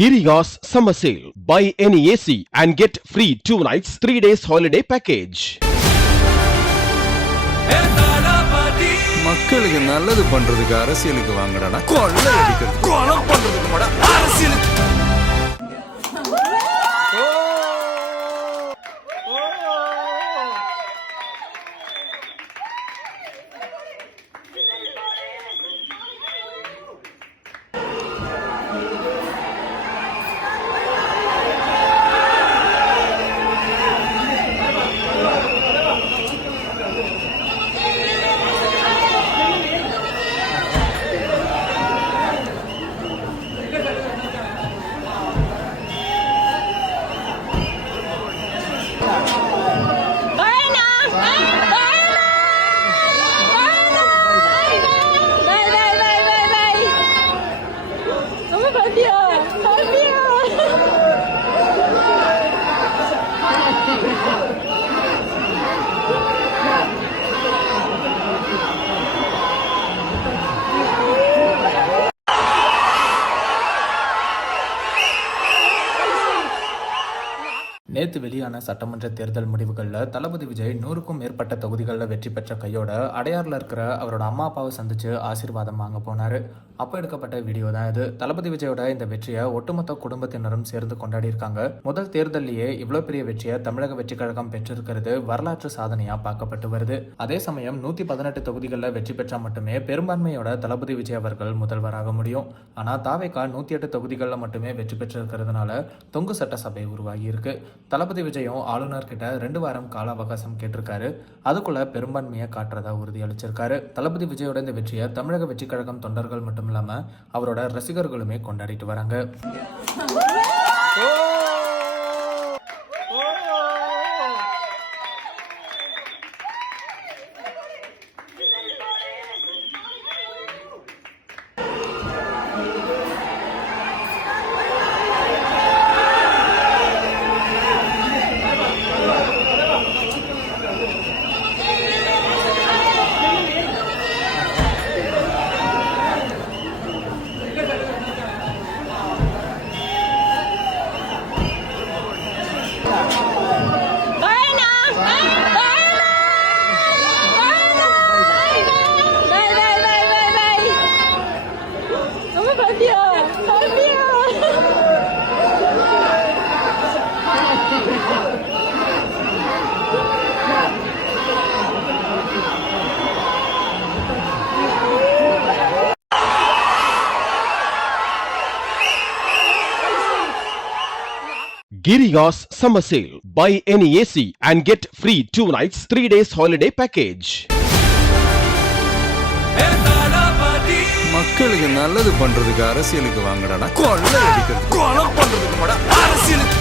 Giriya's summer sale. Buy any AC and get free 2 nights, 3 days holiday package. மக்களுக்கு நல்லது பண்றதுக்கு அரசியலுக்கு வாங்கடா, கொள்ளை அடிக்கிறது கொலை பண்றதுக்கு மாடா அரசியலுக்கு. நேற்று வெளியான சட்டமன்ற தேர்தல் முடிவுகளில் தளபதி விஜய் 100க்கும் மேற்பட்ட தொகுதிகளில் வெற்றி பெற்ற கையோட அடையாறில் இருக்கிற அவரோட அம்மா அப்பாவை சந்திச்சு ஆசீர்வாதம் வாங்க போனார். அப்போ எடுக்கப்பட்ட வீடியோ தான் இது. தளபதி விஜயோட இந்த வெற்றியை ஒட்டுமொத்த குடும்பத்தினரும் சேர்ந்து கொண்டாடி இருக்காங்க. முதல் தேர்தலிலேயே இவ்வளோ பெரிய வெற்றியை தமிழக வெற்றி கழகம் பெற்றிருக்கிறது வரலாற்று சாதனையா பார்க்கப்பட்டு வருது. அதே சமயம் 118 தொகுதிகளில் வெற்றி பெற்றா மட்டுமே பெரும்பான்மையோட தளபதி விஜய் அவர்கள் முதல்வராக முடியும். ஆனால் தாவேகா 108 தொகுதிகளில் மட்டுமே வெற்றி பெற்றிருக்கிறதுனால தொங்கு சட்டசபை உருவாகி இருக்கு. தளபதி விஜயும் ஆளுநர்கிட்ட 2 வாரம் கால அவகாசம் கேட்டிருக்காரு. அதுக்குள்ள பெரும்பான்மையை காட்டுறதா உறுதியளிச்சிருக்காரு. தளபதி விஜயோட இந்த வெற்றியை தமிழக வெற்றி கழகம் தொண்டர்கள் மட்டும் இல்லாம அவரோட ரசிகர்களுமே கொண்டாடிட்டு வராங்க. Giriya's summer sale. Buy any AC and get free 2 nights, 3 days holiday package. மக்களுக்கு நல்லது பண்றதுக்கு அரசியலுக்கு வாங்கடா, கொள்ளை அடிக்கிறது கொலை பண்றதுக்கு மாடா அரசியலுக்கு.